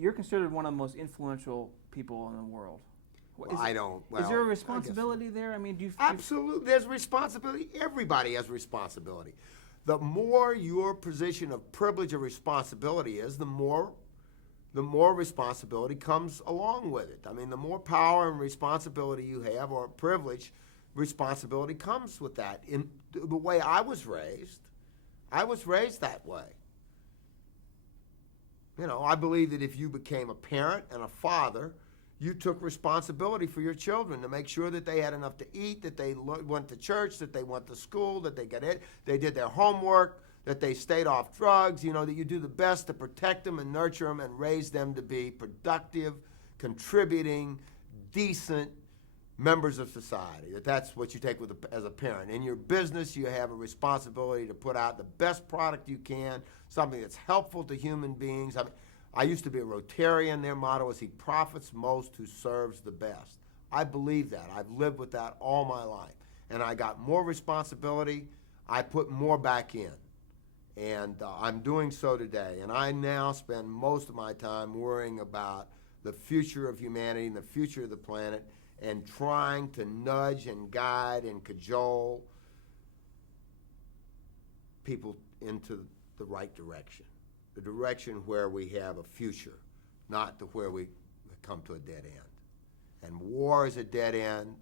you're considered one of the most influential people in the world. Well, I don't. Well, is there a I guess responsibility there? I mean, do you? absolutely, there's responsibility. Everybody has responsibility. The more your position of privilege or responsibility is, the more responsibility comes along with it. I mean, the more power and responsibility you have, or privilege, responsibility comes with that. In the way I was raised that way. You know, I believe that if you became a parent and a father, you took responsibility for your children to make sure that they had enough to eat, that they went to church, that they went to school, that they got it, they did their homework, that they stayed off drugs, you know, that you do the best to protect them and nurture them and raise them to be productive, contributing, decent members of society. That's what you take with as a parent. In your business, you have a responsibility to put out the best product you can, something that's helpful to human beings. I mean, I used to be a Rotarian. Their motto is, he profits most who serves the best. I believe that. I've lived with that all my life. And I got more responsibility. I put more back in. And I'm doing so today. And I now spend most of my time worrying about the future of humanity and the future of the planet, and trying to nudge and guide and cajole people into the right direction. The direction where we have a future, not to where we come to a dead end. And war is a dead end,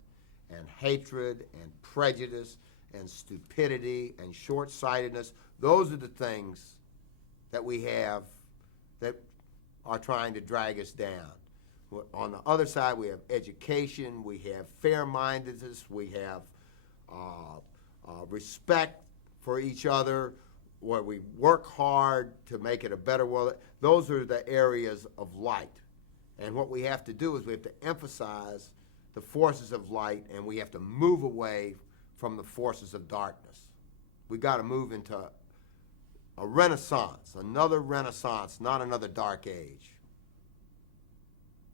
and hatred and prejudice and stupidity and short-sightedness, those are the things that we have that are trying to drag us down. On the other side, we have education, we have fair-mindedness, we have respect for each other, where we work hard to make it a better world. Those are the areas of light. And what we have to do is we have to emphasize the forces of light, and we have to move away from the forces of darkness. We got to move into a renaissance, another renaissance, not another dark age.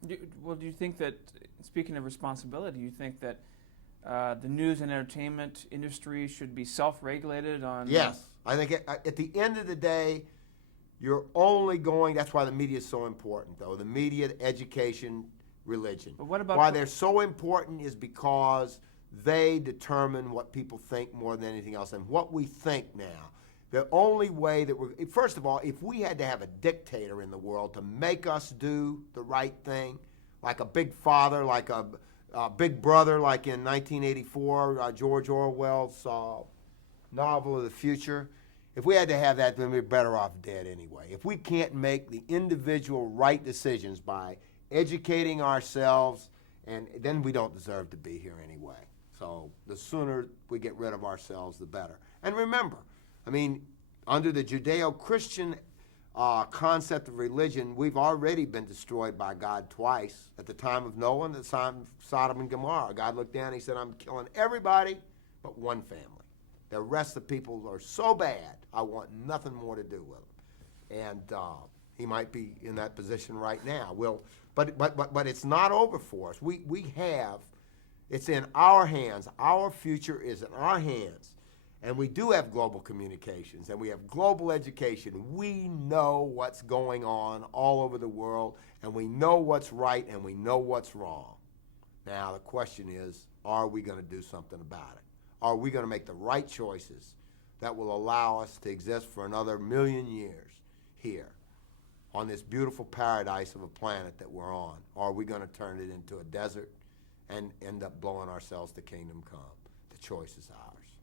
Do you think that, speaking of responsibility, you think that the news and entertainment industry should be self-regulated on? Yes. I think at the end of the day, you're only going, that's why the media is so important, though. The media, education, religion. But what about why they're so important is because they determine what people think more than anything else. And what we think now, the only way that first of all, if we had to have a dictator in the world to make us do the right thing, like a big father, like a big brother, like in 1984, George Orwell's novel of the future, if we had to have that, then we're better off dead anyway. If we can't make the individual right decisions by educating ourselves, and then we don't deserve to be here anyway. So the sooner we get rid of ourselves, the better. And remember, I mean, under the Judeo-Christian concept of religion, we've already been destroyed by God twice. At the time of Noah and the time of Sodom and Gomorrah, God looked down and he said, I'm killing everybody but one family. The rest of the people are so bad, I want nothing more to do with them. And he might be in that position right now. But it's not over for us. We have, it's in our hands. Our future is in our hands. And we do have global communications, and we have global education. We know what's going on all over the world, and we know what's right, and we know what's wrong. Now, the question is, are we going to do something about it? Are we going to make the right choices that will allow us to exist for another 1,000,000 years here on this beautiful paradise of a planet that we're on? Or are we going to turn it into a desert and end up blowing ourselves to kingdom come? The choice is ours.